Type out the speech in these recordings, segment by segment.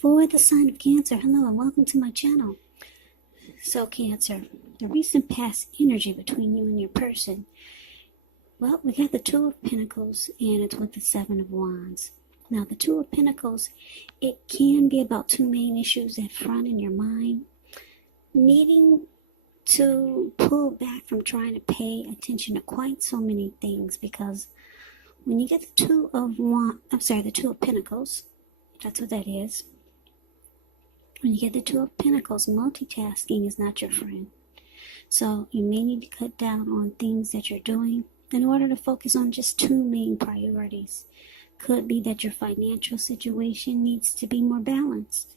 For the sign of Cancer, hello and welcome to my channel. So Cancer, the recent past energy between you and your person. Well, we got the Two of Pentacles and it's with the Seven of Wands. Now the Two of Pentacles, it can be about two main issues at front in your mind. Needing to pull back from trying to pay attention to quite so many things, because when you get the Two of Pentacles, that's what that is. When you get the Two of Pentacles, multitasking is not your friend. So you may need to cut down on things that you're doing in order to focus on just two main priorities. Could be that your financial situation needs to be more balanced.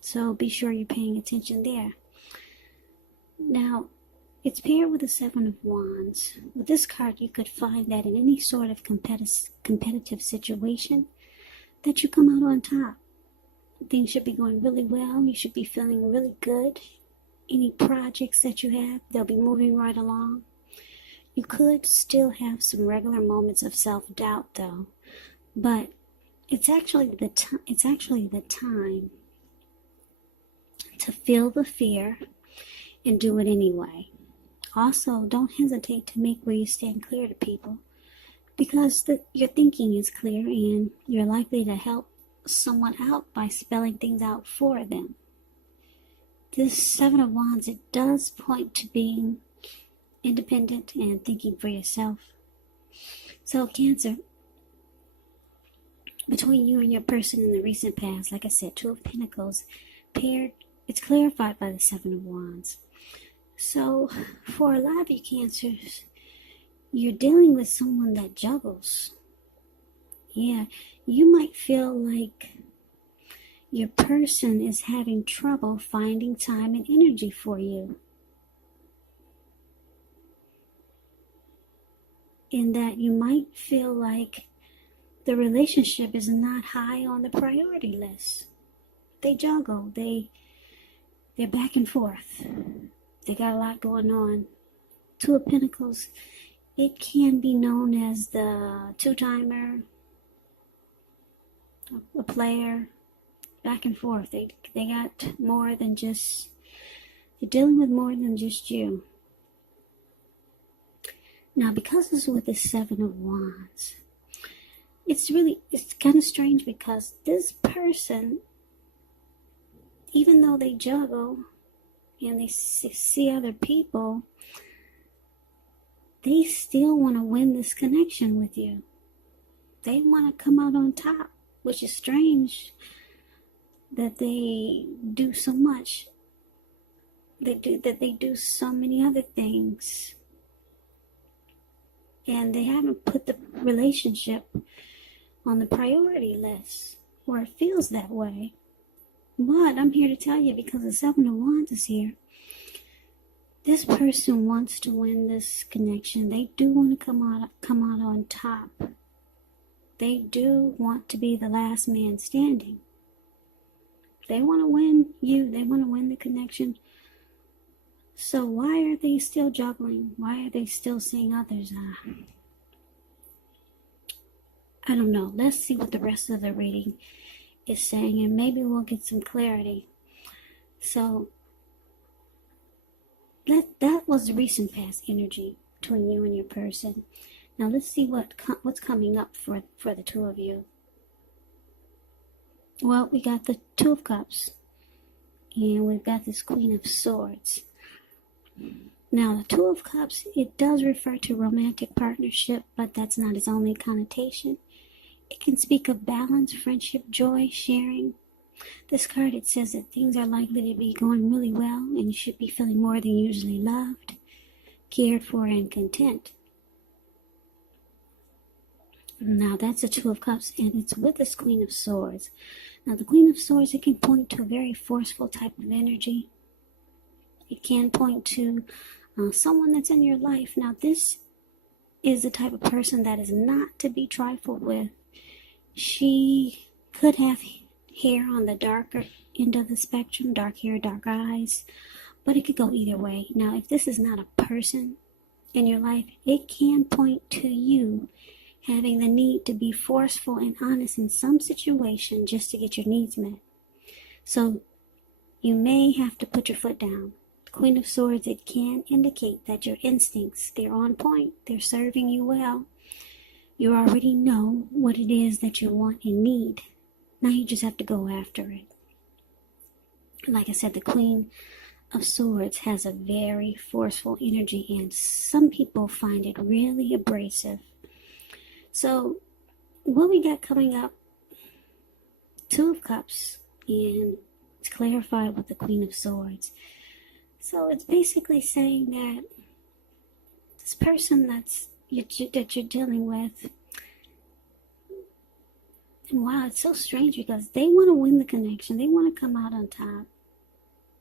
So be sure you're paying attention there. Now, it's paired with the Seven of Wands. With this card, you could find that in any sort of competitive situation, that you come out on top. Things should be going really well. You should be feeling really good. Any projects that you have, they'll be moving right along. You could still have some regular moments of self-doubt though, but it's actually the time to feel the fear and do it anyway. Also, don't hesitate to make where you stand clear to people, because your thinking is clear and you're likely to help someone out by spelling things out for them. This Seven of Wands, it does point to being independent and thinking for yourself. So Cancer, between you and your person in the recent past, like I said, Two of Pentacles paired, it's clarified by the Seven of Wands. So for a lot of you Cancers, you're dealing with someone that juggles. Yeah, you might feel like your person is having trouble finding time and energy for you. In that you might feel like the relationship is not high on the priority list. They juggle, they're back and forth. They got a lot going on. Two of Pentacles, it can be known as the two-timer, a player, back and forth. They got more than just, they're dealing with more than just you. Now, because it's with the Seven of Wands, it's kind of strange, because this person, even though they juggle and they see other people, they still want to win this connection with you. They want to come out on top, which is strange that they do so much. They do so many other things. And they haven't put the relationship on the priority list, or it feels that way. But I'm here to tell you, because the Seven of Wands is here, this person wants to win this connection. They do want to come out on top. They do want to be the last man standing. They want to win you. They want to win the connection. So why are they still juggling? Why are they still seeing others? I don't know. Let's see what the rest of the reading is saying, and maybe we'll get some clarity. So that was the recent past energy between you and your person. Now let's see what's coming up for the two of you. Well, we got the Two of Cups, and we've got this Queen of Swords. Now, the Two of Cups, it does refer to romantic partnership, but that's not its only connotation. It can speak of balance, friendship, joy, sharing. This card, it says that things are likely to be going really well, and you should be feeling more than usually loved, cared for, and content. Now, that's the Two of Cups, and it's with this Queen of Swords. Now, the Queen of Swords, it can point to a very forceful type of energy. It can point to someone that's in your life. Now, this is the type of person that is not to be trifled with. She could have hair on the darker end of the spectrum, dark hair, dark eyes, but it could go either way. Now, if this is not a person in your life, it can point to you having the need to be forceful and honest in some situation just to get your needs met. So you may have to put your foot down. The Queen of Swords, it can indicate that your instincts, they're on point. They're serving you well. You already know what it is that you want and need. Now you just have to go after it. Like I said, the Queen of Swords has a very forceful energy, and some people find it really abrasive. So what we got coming up, Two of Cups, and it's clarified with the Queen of Swords. So it's basically saying that this person that you're dealing with, and wow, it's so strange because they want to win the connection. They want to come out on top.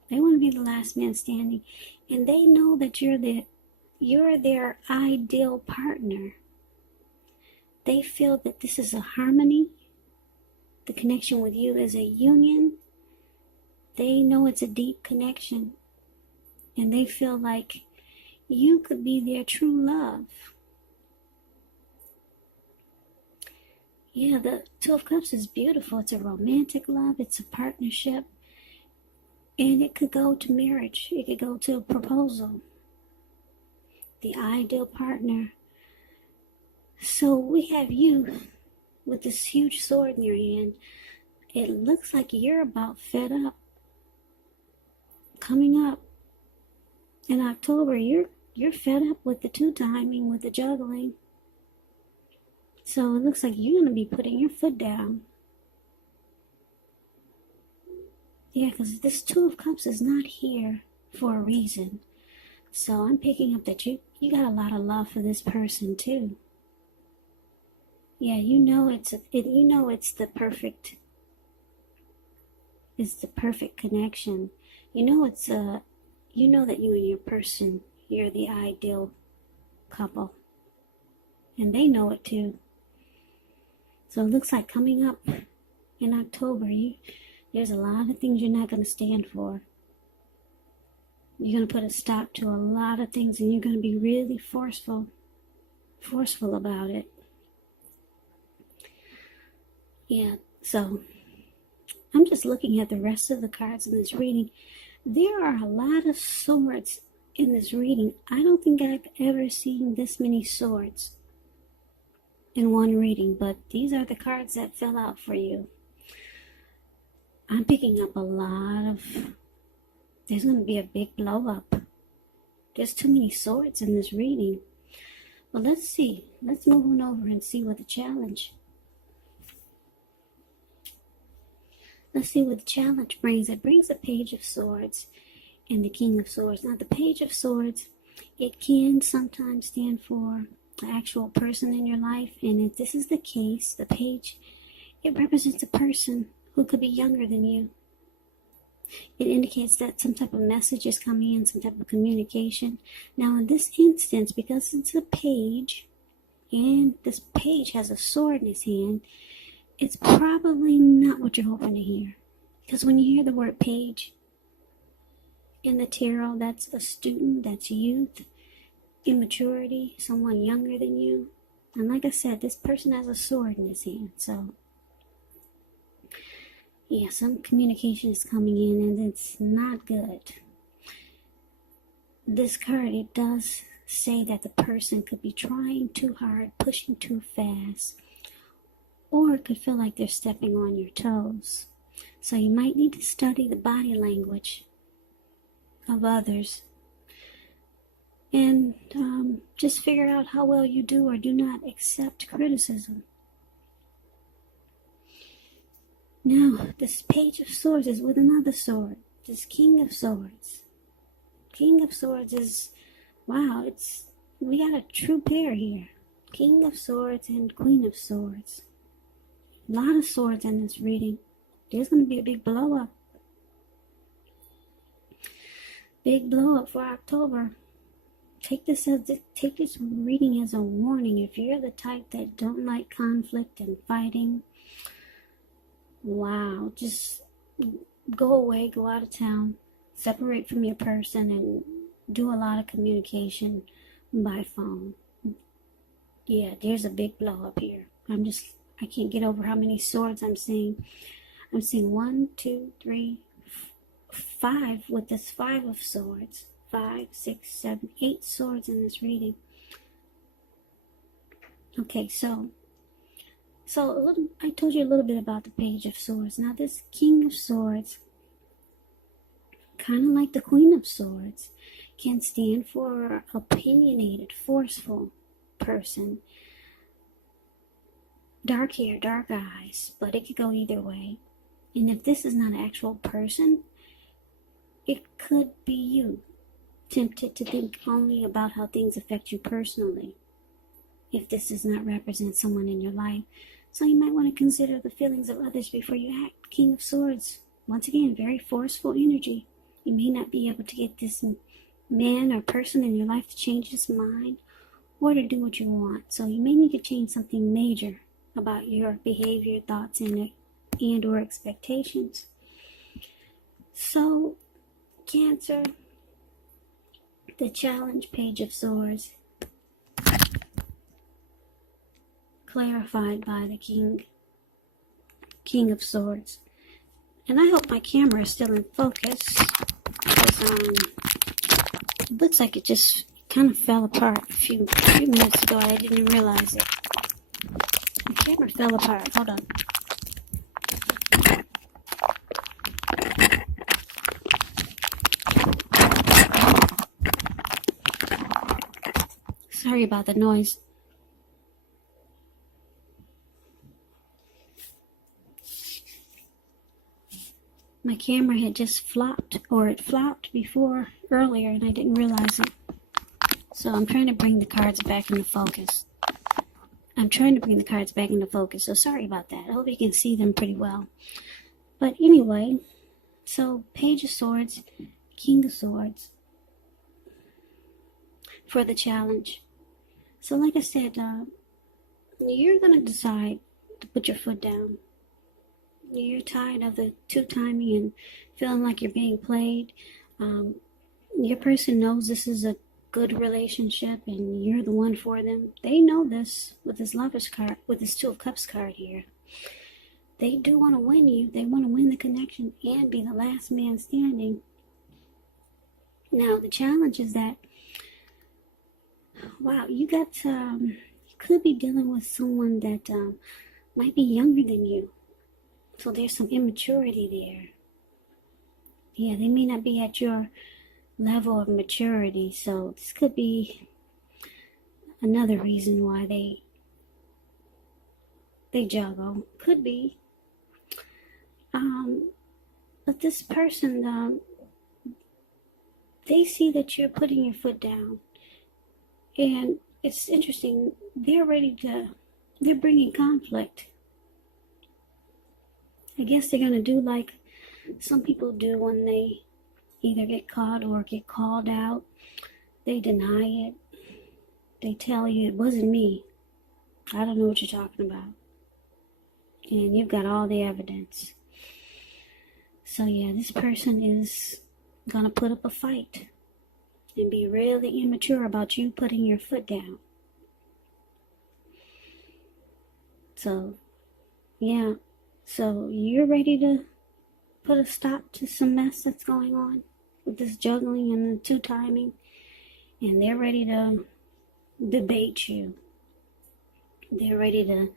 They want to be the last man standing, and they know that you're their ideal partner. They feel that this is a harmony. The connection with you is a union. They know it's a deep connection, and they feel like you could be their true love. Yeah, the Two of Cups is beautiful. It's a romantic love. It's a partnership. And it could go to marriage. It could go to a proposal. The ideal partner. So we have you with this huge sword in your hand. It looks like you're about fed up. Coming up in October, you're fed up with the two-timing, with the juggling. So it looks like you're going to be putting your foot down. Yeah, because this Two of Cups is not here for a reason. So I'm picking up that you got a lot of love for this person too. Yeah, you know it's the perfect connection. You know that you and your person, you're the ideal couple. And they know it too. So it looks like coming up in October, there's a lot of things you're not going to stand for. You're going to put a stop to a lot of things, and you're going to be really forceful about it. Yeah, so I'm just looking at the rest of the cards in this reading. There are a lot of swords in this reading. I don't think I've ever seen this many swords in one reading, but these are the cards that fell out for you. I'm picking up a lot of, there's going to be a big blow up. There's too many swords in this reading. Well, let's see. Let's move on over and see what the challenge. Let's see what the challenge brings. It brings a Page of Swords and the King of Swords. Now, the Page of Swords, it can sometimes stand for the actual person in your life. And if this is the case, the page, it represents a person who could be younger than you. It indicates that some type of message is coming in, some type of communication. Now, in this instance, because it's a page, and this page has a sword in his hand, it's probably not what you're hoping to hear. Because when you hear the word page in the tarot, that's a student, that's youth, immaturity, someone younger than you. And like I said, this person has a sword in his hand, so yeah, some communication is coming in, and it's not good. This card, it does say that the person could be trying too hard, pushing too fast, or it could feel like they're stepping on your toes. So you might need to study the body language of others and just figure out how well you do or do not accept criticism. Now, this Page of Swords is with another sword. This King of Swords. King of Swords is, wow, we got a true pair here. King of Swords and Queen of Swords. A lot of swords in this reading. There's going to be a big blow up. Big blow up for October. Take this reading as a warning. If you're the type that don't like conflict and fighting, wow, just go away, go out of town, separate from your person, and do a lot of communication by phone. Yeah, there's a big blow up here. I can't get over how many swords I'm seeing. I'm seeing 1, 2, 3, 5 with this 5 of swords. 5, 6, 7, 8 swords in this reading. Okay, so I told you a little bit about the Page of Swords. Now this King of Swords, kind of like the Queen of Swords, can stand for opinionated, forceful person. Dark hair, dark eyes, but it could go either way. And if this is not an actual person, it could be you, tempted to think only about how things affect you personally, if this does not represent someone in your life. So you might want to consider the feelings of others before you act. King of Swords, once again, very forceful energy. You may not be able to get this man or person in your life to change his mind or to do what you want. So you may need to change something major about your behavior, thoughts, and or expectations. So, Cancer, the challenge Page of Swords, clarified by the King of Swords. And I hope my camera is still in focus, because it looks like it just kind of fell apart a few minutes ago. I didn't realize it. The camera fell apart. Hold on. Sorry about the noise. My camera had just flopped, or it flopped before earlier, and I didn't realize it. So I'm trying to bring the cards back into focus. So sorry about that. I hope you can see them pretty well. But anyway, so Page of Swords, King of Swords for the challenge. So like I said, you're going to decide to put your foot down. You're tired of the two-timing and feeling like you're being played. Your person knows this is a good relationship and you're the one for them. They know this with this Lover's card, with this Two of Cups card here. They do want to win you. They want to win the connection and be the last man standing. Now, the challenge is that, wow, you could be dealing with someone that might be younger than you. So there's some immaturity there. Yeah, they may not be at your level of maturity. So this could be another reason why they juggle. Could be. But this person, they see that you're putting your foot down. And it's interesting. They're bringing conflict. I guess they're going to do like some people do when they either get caught or get called out. They deny it. They tell you, it wasn't me. I don't know what you're talking about. And you've got all the evidence. So yeah, this person is going to put up a fight and be really immature about you putting your foot down. So, yeah. So you're ready to put a stop to some mess that's going on with this juggling and the two-timing. And they're ready to debate you. They're ready to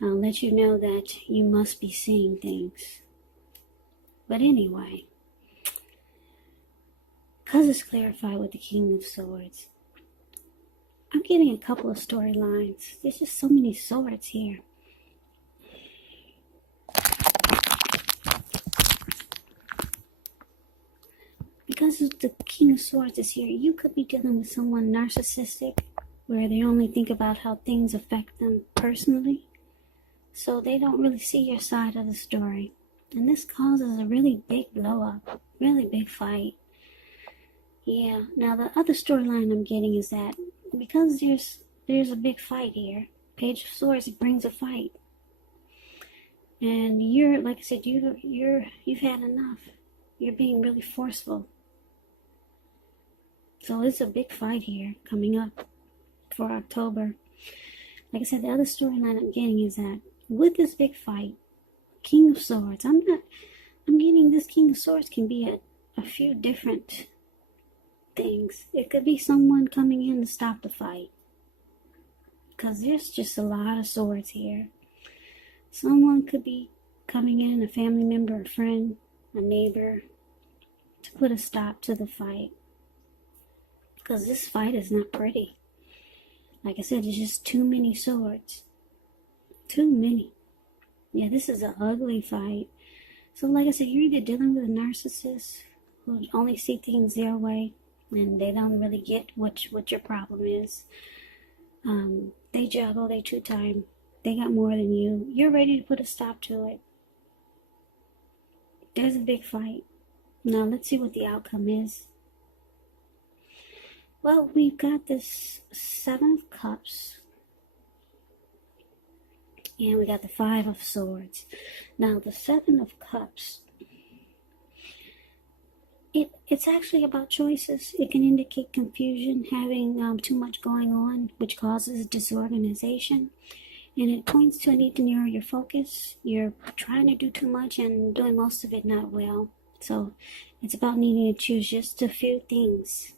let you know that you must be seeing things. But anyway, because it's clarified with the King of Swords, I'm getting a couple of storylines. There's just so many swords here. Because the King of Swords is here, you could be dealing with someone narcissistic, where they only think about how things affect them personally. So they don't really see your side of the story. And this causes a really big blow up, really big fight. Yeah, now the other storyline I'm getting is that because there's a big fight here, Page of Swords brings a fight. And you're, like I said, you've had enough. You're being really forceful. So it's a big fight here coming up for October. Like I said, the other storyline I'm getting is that with this big fight, King of Swords. I'm getting this King of Swords can be a few different things. It could be someone coming in to stop the fight, because there's just a lot of swords here. Someone could be coming in, a family member, a friend, a neighbor, to put a stop to the fight, because this fight is not pretty. Like I said, there's just too many swords. Too many. Yeah, this is an ugly fight. So like I said, you're either dealing with a narcissist who only see things their way, and they don't really get what your problem is. They juggle, they two-time, they got more than you. You're ready to put a stop to it. There's a big fight. Now let's see what the outcome is. Well, we've got this 7 of Cups. And we got the 5 of Swords. Now the 7 of Cups, it's actually about choices. It can indicate confusion, having too much going on, which causes disorganization. And it points to a need to narrow your focus. You're trying to do too much and doing most of it not well. So it's about needing to choose just a few things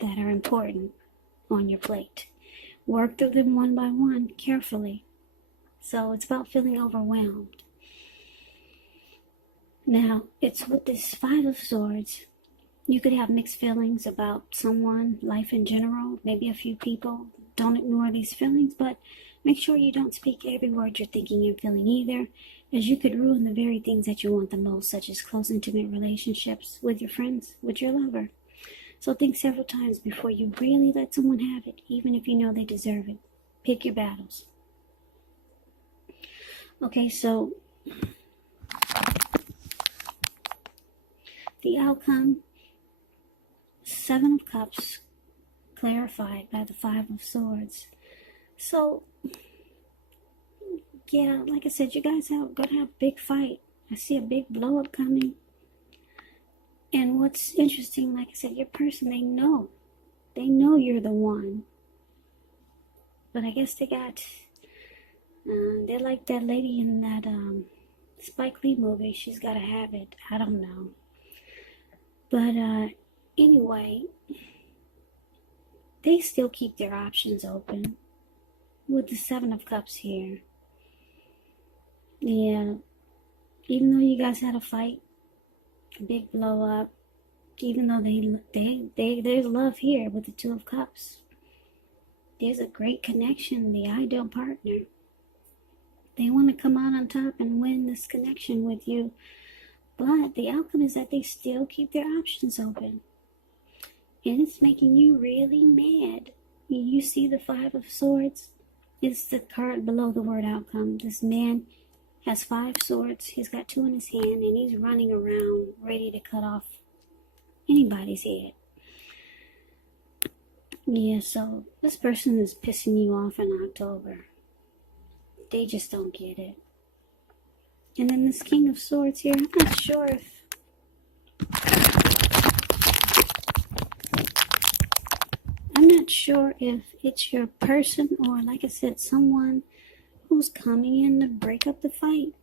that are important on your plate. Work through them one by one, carefully. So it's about feeling overwhelmed. Now, it's with this 5 of Swords. You could have mixed feelings about someone, life in general, maybe a few people. Don't ignore these feelings, but make sure you don't speak every word you're thinking and feeling either, as you could ruin the very things that you want the most, such as close, intimate relationships with your friends, with your lover. So think several times before you really let someone have it, even if you know they deserve it. Pick your battles. Okay, so the outcome, 7 of Cups, clarified by the 5 of Swords. So, yeah, like I said, you guys are going to have a big fight. I see a big blow up coming. And what's interesting, like I said, your person, they know you're the one. But I guess they got, they're like that lady in that Spike Lee movie. She's got to have it. I don't know. But anyway, they still keep their options open with the 7 of Cups here. Yeah, even though you guys had a fight, a big blow up, even though there's love here with the 2 of Cups. There's a great connection, the ideal partner. They want to come out on top and win this connection with you. But the outcome is that they still keep their options open. And it's making you really mad. You see the 5 of Swords? It's the card below the word outcome. This man has 5 swords. He's got 2 in his hand, and he's running around ready to cut off anybody's head. Yeah, so this person is pissing you off in October. They just don't get it. And then this King of Swords here, I'm not sure if it's your person or, like I said, someone who's coming in to break up the fight.